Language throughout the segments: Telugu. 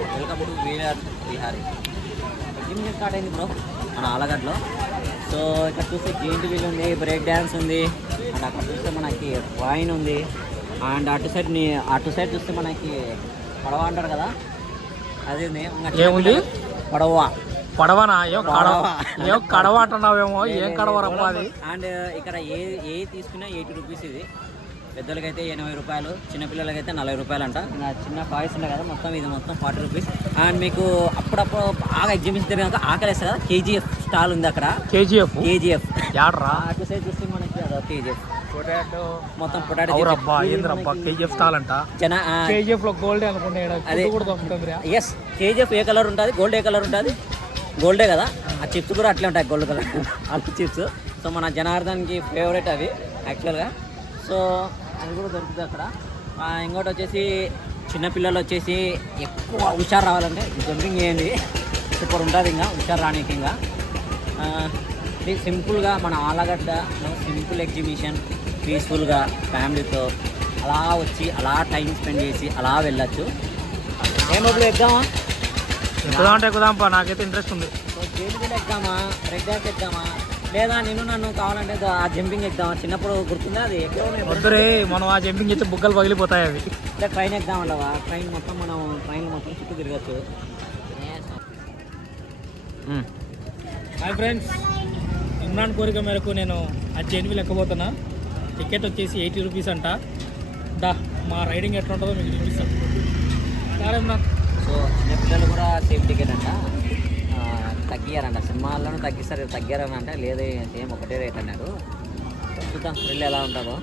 Welcome to VR Vihari. Gym start అయింది బ్రో మన ఆలగడ్డలో. సో ఇక్కడ చూస్తే జెయింట్ వీల్ ఉంది, బ్రేక్ డ్యాన్స్ ఉంది, అండ్ అక్కడ చూస్తే మనకి వైన్ ఉంది, అండ్ అటు సైడ్ చూస్తే మనకి పడవ అంటారు కదా, అది ఉంది. ఏముంది? పడవనా? ఏం కడవ అంటున్నావేమో, ఏం కడవ రప్ప అది. అండ్ ఇక్కడ ఏ తీసుకున్నా 80 రూపీస్. ఇది పెద్దలకైతే 80 రూపాయలు, చిన్నపిల్లలకైతే 40 రూపాయలు అంట. చిన్న టాయ్స్ ఉన్నాయి కదా మొత్తం, ఇది మొత్తం 40 రూపీస్. అండ్ మీకు అప్పుడప్పుడు బాగా ఎగ్జిబిషన్ జరిగినాక ఆకలిస్తుంది కదా, KGF స్టాల్ ఉంది అక్కడ. KGF యాడ్రా? అటు సైడ్ చూస్తే మనకి అదో KGF మొత్తం పొటాటో. KGF స్టాల్ అంట. KGF లో గోల్డ్ అనుకుంటే ఎస్, KGF ఏ కలర్ ఉంటుంది? గోల్డ్ ఏ కలర్ ఉంటుంది? గోల్డే కదా. ఆ చిప్స్ కూడా అట్లే ఉంటాయి, gold colour Allu chips. So మన జనార్దన్కి ఫేవరెట్ అవి యాక్చువల్గా. సో అది కూడా దొరుకుతుంది అక్కడ. ఇంకోటి వచ్చేసి చిన్నపిల్లలు వచ్చేసి ఎక్కువ హుషారు రావాలంటే జంపింగ్ చేయండి, సూపర్ ఉంటుంది. ఇంకా హుషారు రానికి ఇంకా సింపుల్గా మన ఆలగడ్డ సింపుల్ ఎగ్జిబిషన్, పీస్ఫుల్గా ఫ్యామిలీతో అలా వచ్చి అలా టైం స్పెండ్ చేసి అలా వెళ్ళచ్చు. ఏమప్పుడు ఎగ్దామా? ఎక్కుదాంపా, నాకైతే ఇంట్రెస్ట్ ఉంది. సో జైలు ఎగ్దామా, బ్రేక్ డాన్స్ ఎగ్దామా, లేదా నన్ను కావాలంటే ఆ జంపింగ్ ఎగ్దామా? చిన్నప్పుడు గుర్తుందా అది? వద్దురే, మనం ఆ జంపింగ్ చేస్తే బుగ్గలు పగిలిపోతాయి అవి. అంటే ట్రైన్ ఎగ్దామంటావా? ట్రైన్ మొత్తం మొత్తం చుట్టూ తిరగచ్చు. హాయ్ ఫ్రెండ్స్, ఇమ్రాన్ కోరిక మేరకు నేను ఆ జైన్వి లెక్కబోతున్నా. టికెట్ వచ్చేసి 80 రూపీస్ అంట. మా రైడింగ్ ఎట్లా ఉంటుందో మీకు చూపిస్తాను. సో చిన్నపిల్లలు కూడా సేమ్ టికెట్ అంట, తగ్గియారంట. సినిమాల్లోనూ తగ్గారని అంటే లేదు, సేమ్ ఒకటే రేట్ అన్నారు. చూద్దాం థ్రిల్ ఎలా ఉంటుందో.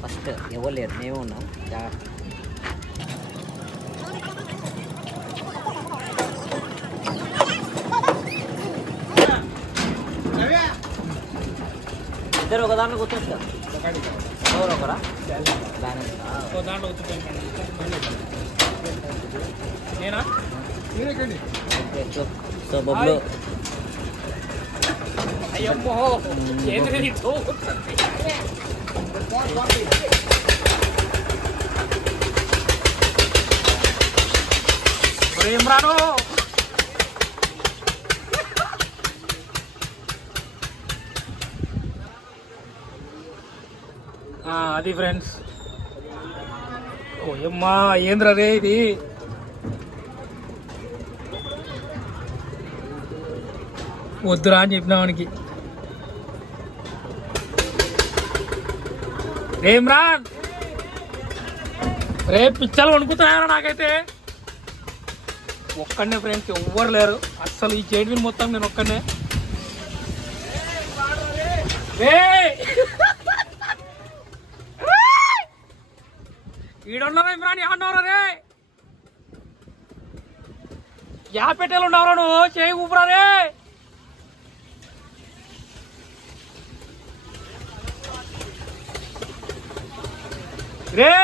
ఫస్ట్ ఎవరు లేరు, మేమే ఉన్నాం. జాగ్రత్త. ఇద్దరు ఒక దాంట్లో కూర్చోవచ్చు, ఎవరు ఒకరా దాంట్లో నేనా? సో బొబ్బులు ఇమ్రాను అది ఫ్రెండ్స్. ఓయమ్మా ఏంద్ర రే ఇది? వద్దురా అని చెప్పినావానికి. ఇమ్రాన్ రే పిచ్చలు వణుకుతున్నాయరా నాకైతే. ఒక్కడనే ఫ్రెండ్స్, ఎవ్వరు లేరు అస్సలు. ఈ జైన్విన్ మొత్తం నేను ఒక్కడనే. ఈడున్నారా ఇమ్రాన్? ఏమన్నారా రే? పెట్టెలు ఉన్నావురా నువ్వు? చేయి ఊపురా రే. రే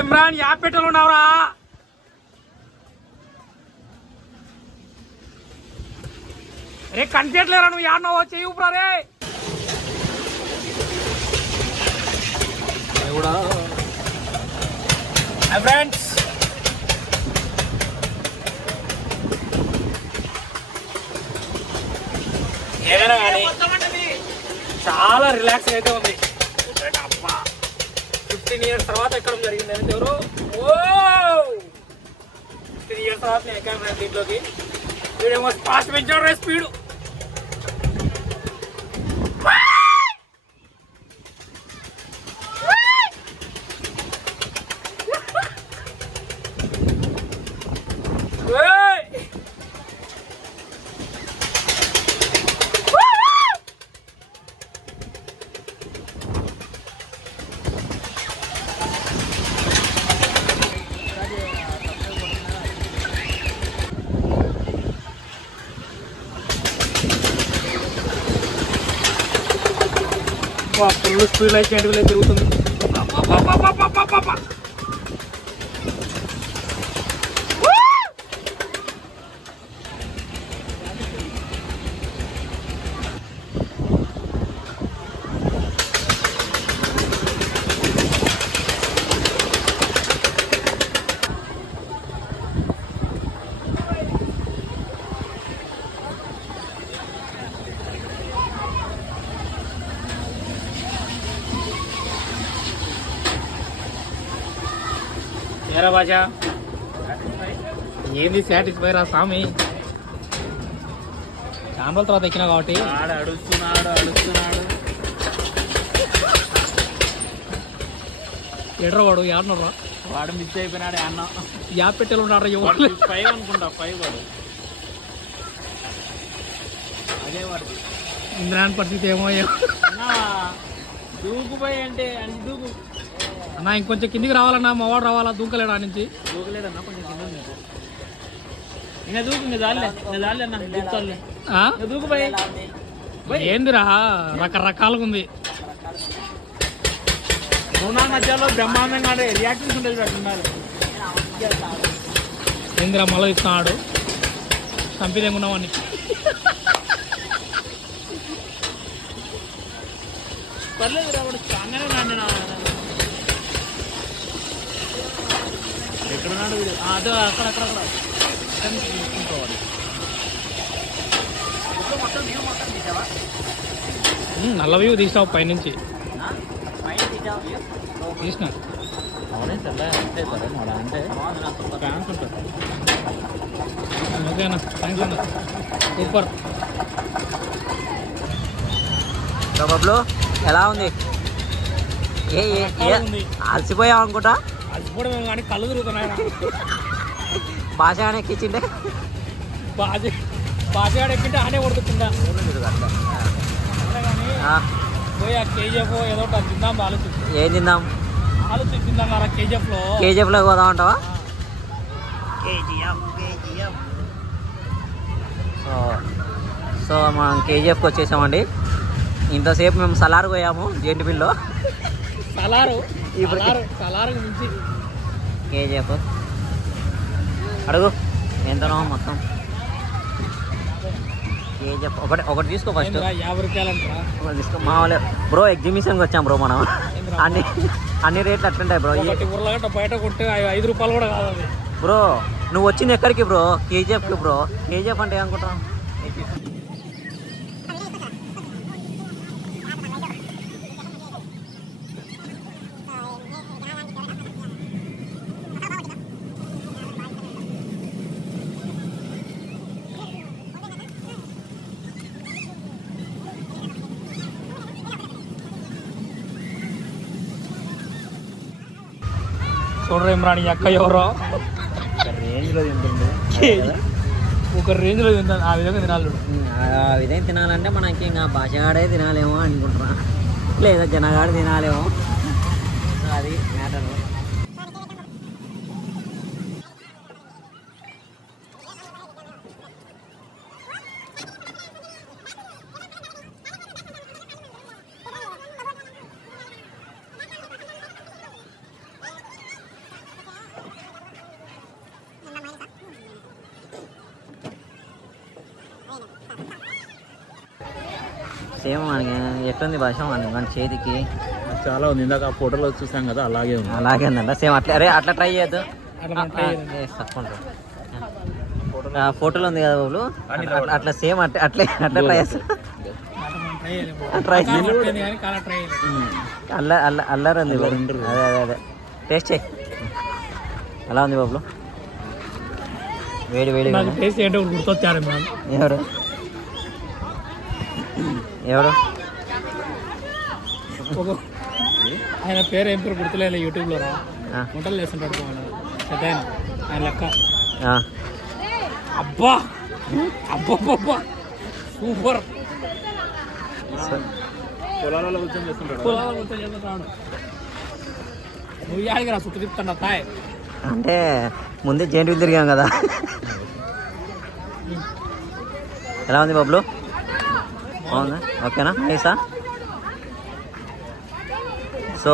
ఇమ్రాన్, పెట్టెలు ఉన్నావురా? రే కనిపించట్లేరా నువ్వు? యాడ్నో చెయ్యి ఊపురా రే. ఫ్రెండ్స్ ఏదైనా కానీ చాలా రిలాక్స్ అయితే ఉంది. 15 ఇయర్స్ తర్వాత ఎక్కడం జరిగింది అనేది ఎవరు? 15 ఇయర్స్ తర్వాత నేను ఎక్కాను దీంట్లోకి. వీడేమో ఫాస్ట్ పెంచాడు రే స్పీడు. ఫుల్ స్పీడ్ అయితే తిరుగుతుంది. ఏరా భాష ఏంది సాటిస్ఫై రా స్వామి చాలా రోజుల తర్వాత ఎక్కినా కాబట్టి అడుస్తున్నాడు ఎడ్రా వాడు ఏడనరా వాడు మిస్ అయిపోయినాడు అన్న యాప్ పెట్టెలు ఉన్నాడు 5 అనుకుంటా 5 వాడు అదే వాడు ఇంద్రాన్ పరిస్థితి ఏమో దూకుపోయి అంటే అని దూకు అన్నా ఇంకొంచెం కిందికి రావాలన్నా మా వాడు రావాలా దూకలేడా నుంచి దూకలేడన్నా కొంచెం కింద ఇంకా దూకు ఇంకా జాలే అన్న దూకుపోయి ఏందిరా రకరకాలుగా ఉంది మధ్యలో బ్రహ్మాండంగా రియాక్షన్స్ ఉండేది పెట్టున్నారు ఏందిరా మళ్ళీ ఇస్తున్నాడు చంపిదేం ఉన్నామని పర్లేదు రావడు చాలానే నాన్న ఎక్కడున్నాడు అదే అక్కడ నల్ల వ్యూ తీసినావు పైనుంచి తీసిన ఓకేనా థ్యాంక్స్ అన్న సూపర్ బబ్లు ఎలా ఉంది అలసిపోయావు అనుకుంటా అలసిపోవడం కానీ కళ్ళు తిరుగుతున్నాయి భాష అని ఎక్కించిండే బాజాడు ఎక్కింటే ఆనే కొడుతుందా పోయి ఆ కేజీఎఫ్ ఏదో ఒకటి తిందాం ఆలోచిస్తుంది ఏం తిందాం ఆలోచిస్తుందాం కదా కేజీఎఫ్లో పోదాం అంటావా సో మనం కేజీఎఫ్కి వచ్చేసామండి ఇంతసేపు మేము సలార్ పోయాము జేఎన్టీపీలో సలారు మించి కేజీఎఫ్ అడుగు ఎంతనో మొత్తం కేజీఎఫ్ ఒకటి తీసుకో ఫస్ట్ 50 రూపాయలు తీసుకో మా వాళ్ళే బ్రో ఎగ్జిబిషన్కి వచ్చాం బ్రో మనం అన్ని రేట్లు అట్లుంటాయి బ్రో ఉర్లగడ్డ బయట కొట్టే 5 రూపాయలు కూడా కాదు అది బ్రో నువ్వు వచ్చింది ఎక్కడికి బ్రో కేజీఎఫ్కి బ్రో కేజీఎఫ్ అంటే ఏమనుకుంటావు చూడరు ఇమ్రాన్ ఈ అక్క ఎవరో రేంజ్లో తింటుంది ఒక రేంజ్లో తింటాను ఆ విధంగా తినాలి ఆ విధంగా తినాలంటే మనకి ఇంకా భాషగాడే తినాలేమో అనుకుంటున్నా లేదా జనగాడు తినాలేమో సో అది మ్యాటర్ సేమ్ మనకి ఎట్లుంది భాష మన చేతికి చాలా ఉంది ఇందాక ఆ ఫోటోలో చూసాం కదా అలాగే ఉంది అలాగే ఉందంట సేమ్ అట్లా అరే అట్లా ట్రై చేయొద్దు తప్పకుండా ఫోటోలో ఉంది కదా బాబులు అట్లా సేమ్ అట్లా ట్రై చేస్తా ట్రై అల్లరి ఉంది అదే అదే అదే టేస్ట్ చేయి ఎలా ఉంది బాబులు వేడి వేడి టేస్ట్ ఏంటో గుర్తొచ్చారు ఎవరు ఎవరు ఆయన పేరు ఏం పేరు గుర్తులేదు యూట్యూబ్లో రా వంటలు చేస్తుంటాడు పెద్ద ఆయన లెక్క అబ్బా అబ్బా సూపర్ పొలాలలో కూర్చొని చేస్తుంటాడు నువ్వు యాడికి రా సుట్టు తిప్పుతాడు తాయ్ అంటే ముందే జేఎన్టీపీ తిరిగాం కదా ఎలా ఉంది బాబులు బాగుందా ఓకేనా నైసా సో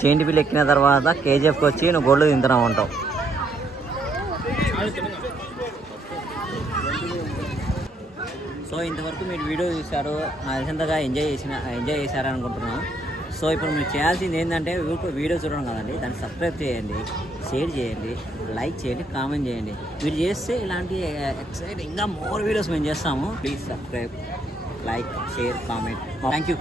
జేఎన్టీపీలు ఎక్కిన తర్వాత కేజీఎఫ్కి వచ్చి నువ్వు గోల్డ్ తింటున్నావు అంటావు సో ఇంతవరకు మీరు వీడియో చూశారు నాకు తెలిసినంతగా ఎంజాయ్ చేశారనుకుంటున్నాను సో ఇప్పుడు మీరు చేయాల్సింది ఏంటంటే వీడియో చూడడం కదండి దాన్ని సబ్స్క్రైబ్ చేయండి షేర్ చేయండి లైక్ చేయండి కామెంట్ చేయండి మీరు చేస్తే ఇలాంటి ఇంకా మోర్ వీడియోస్ మేము చేస్తాము please subscribe like, share, comment. Thank you.